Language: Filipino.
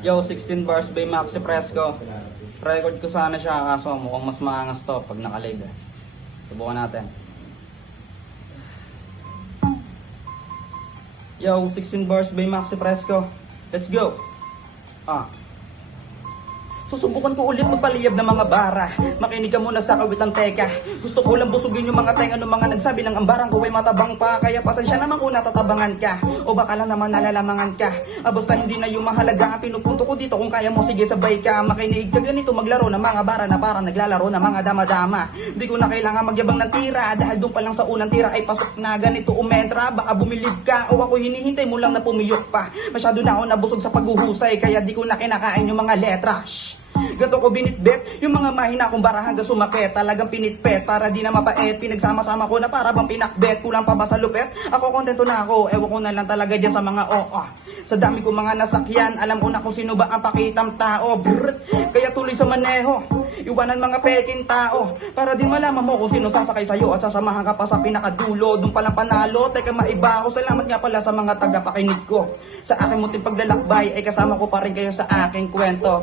Yo, 16 bars by Maxi Fresco. Record ko sana siya kaso mukhang mas maangas to pag naka-live eh. Subukan natin. Yo, 16 bars by Maxi Fresco. Let's go. Susubukan ko ulit magpaliyab ng mga bara. Makinig ka muna sa kawitan teka. Gusto ko lang busugin yung mga tenga ng mga nagsabi ng ambarang ko ay matabang pa. Kaya pasensya naman kung natatabangan ka. O baka lang naman nalalamangan ka. Basta hindi na yung mahalaga ang pinupunto ko dito. Kung kaya mo sige sabay ka. Makinig ka ganito maglaro ng mga bara na parang naglalaro ng mga dama-dama. Di ko na kailangan magyabang ng tira. Dahil doon pa lang sa unang tira ay pasok na ganito umentra. Baka bumilib ka o ako hinihintay mo lang na pumiyok pa. Masyado na ako nabusog sa paghuhusay. Kaya di ko na kinakain yung mga letra. Gato ko binitbet, yung mga mahina kong bara hanggang sumakit. Talagang pinitpet, para di na mapait. Pinagsama-sama ko na para bang pinakbet. Kulang pa ba sa lupet? Ako kontento na ako, ewan ko na lang talaga dyan sa mga Sa dami kong mga nasakyan, alam ko na kung sino ba ang pakitang tao. Kaya tuloy sa maneho, iwanan mga peking tao. Para di malaman mo kung sino sasakay sa'yo. At sasamahan ka pa sa pinakadulo, doon palang panalo. Teka maiba ako, salamat nga pala sa mga tagapakinig ko. Sa aking munting paglalakbay ay kasama ko pa rin kayo sa aking kwento.